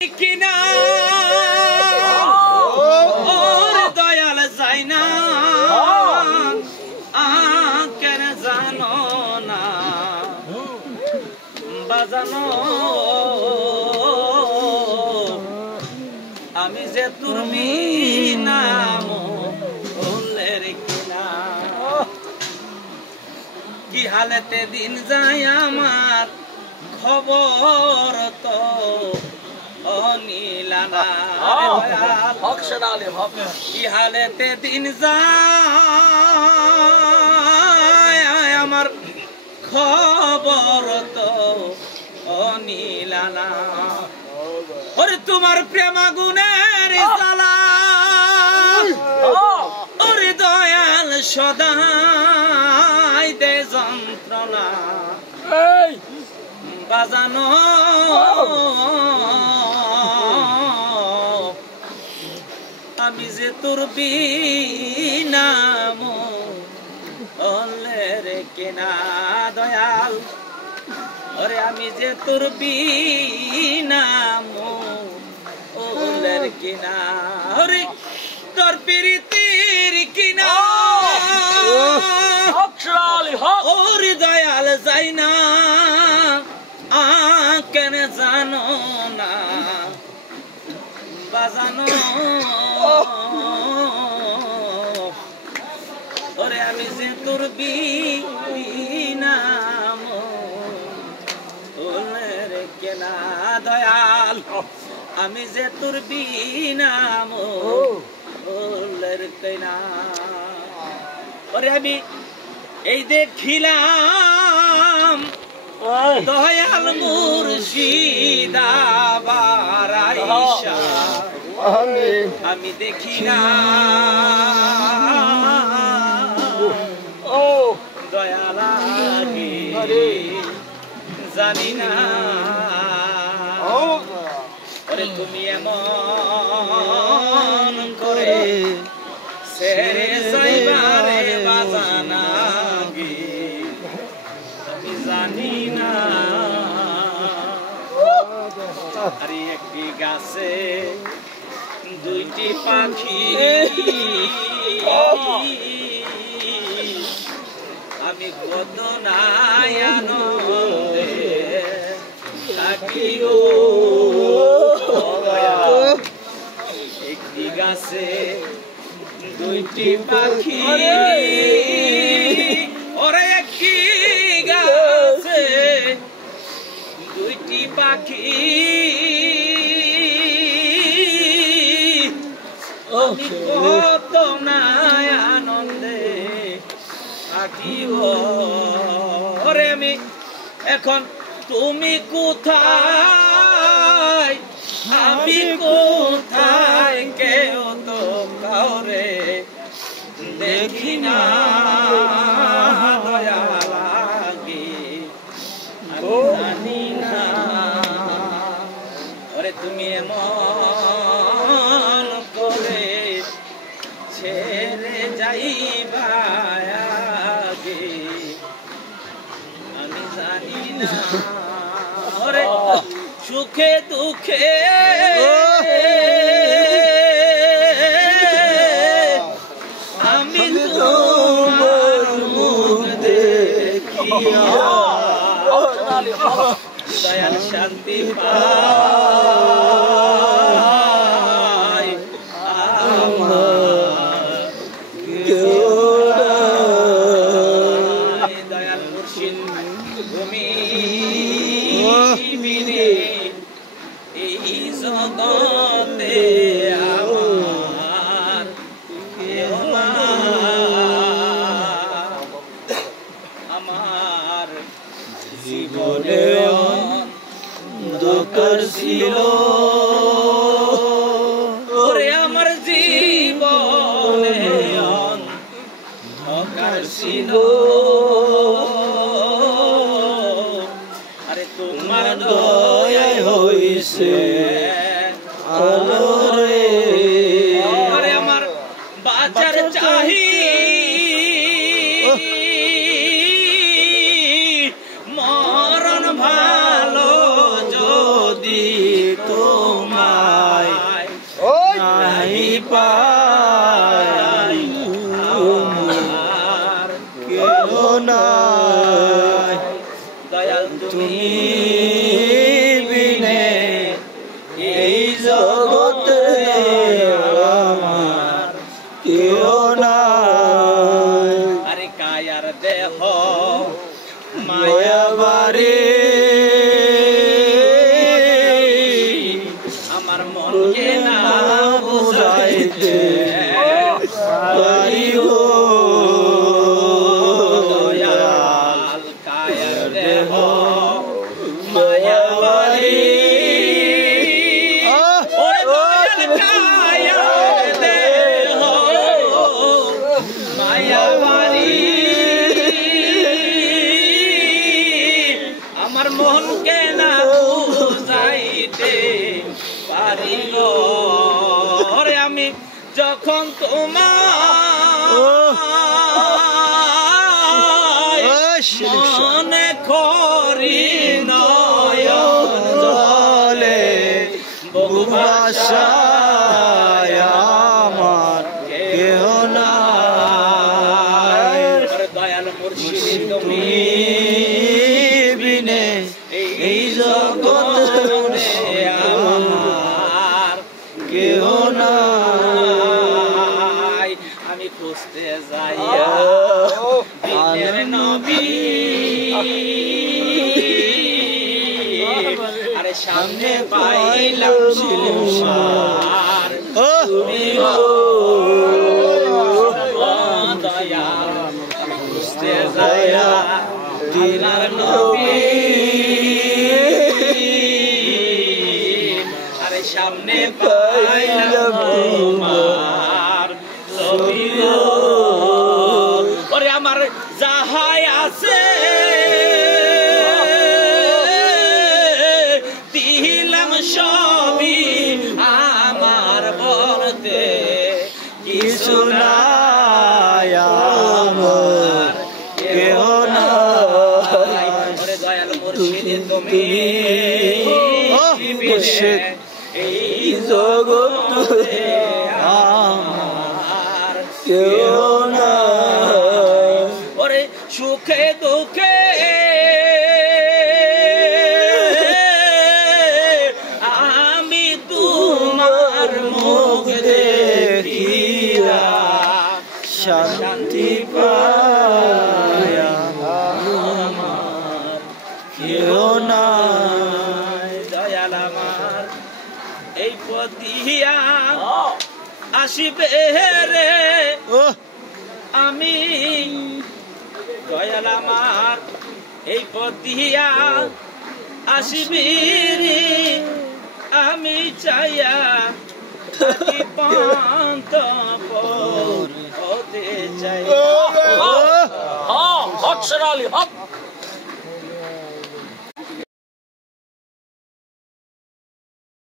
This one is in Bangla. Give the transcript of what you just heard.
কিনা ওরে দয়াল যাই না কেন জানো না বাজানো আমি যে তুমি নাম বললের কিনা কি হালেতে দিন যায় আমার খবর তো নীলানা কি হালেতে দিন যায় আমার খবর তো নীলানা ওরে তোমার প্রেমাগুনের জ্বালা ওরে দয়াল সদাই দে যন্ত্রণা বাজানো আমি যে তোর বিনাম ওলের কেনা দয়াল ওরে আমি যে তোর বিনাম ওলের কেনা ওরে তোর প্রীতির কিনা ওরে দয়াল যাই না কেন জানো না বাজানো ওরে আমি যে তোর বিনাম ওলের কেনা দয়াল আমি যে তোর বিনাম ওলের কেনা ওরে আমি এই দেখিলাম দয়াল মুর্শিদা বারাইশা আমি দেখি না দয়াল জানি না ওরে তুমি এমন করে ছেড়ে যাইবারে বাজানা জানি না আরে একটি গাছে দুইটি পাখি আমি কত নাই আনন্দে থাকি গো একটি গাছে দুইটি পাখি ওরে একটি গাছে দুইটি পাখি আমি কত নাই আনন্দে থাকিব ওরে আমি এখন তুমি কোথায় আমি কোথায় কেউ তো কাউরে দেখি না জানি না ওরে তুমি এমন করে ছেড়ে যাইবা আগে আমি জানি না ওরে সুখে দুঃখে আমি তোমার মুখ দেখিয়া দয়াল শান্তি পাই দয়াল মুর্শিদ ভূমি বিনে এই জগতে আমার জীবনে অন্ধকার ছিল ওরে আমার জীবনে অন্ধকার ছিল আরে তোমার দয়ায় হইছে আলো রে আরে আমার বাজার চাহি মরণ ভালো যদি তোমার পাই আমার কেহ নাই দয়াল তুমি বিনে এই জগতে আমার কেহ নাই আরে কায়ার দেহ মায়া বাড়ি আমার মনকে না বুঝাইতে পারি গো দয়াল কায়ার দেহ মায়া বাড়ি ওরে দয়াল কায়ার দেহ মায়া বাড়ি আমার মনকে না বুঝাইতে পারি গো ওরে আমি যখন তোমার মনে করি নয়ন জলে বহু ভাষায় আমার কেহ নাই দয়াল মুর্শিদ তুমি বিনে এই জগতে আমার কেহ নাই আমি খুঁজতে যাইয়া দিনের নবী আরে সামনে পাইলাম তোমার তুমি দয়াল খুঁজতে যাইয়া দিনের নবী আরে সামনে পাইলাম তোমার ছবি ওরে আমার যাহাই আছে দিলাম সবই আমার বলতে কিছু নাই আমার কেহ নাই ওরে দয়াল মুর্শিদ তুমি মুর্শিদ এই জগতে আমার কেহ নাই ওরে সুখে দুঃখে আমি তোমার মুখ দেখিয়া শান্তি পাই আমার কেহ নাই দয়াল আমার এই পথ দিয়া আসিবে রে আমি দয়াল আমার এই পথ দিয়া আসিবি আমি চাইয়া থাকি পান্ত পর হতে চাই হক সরালি হক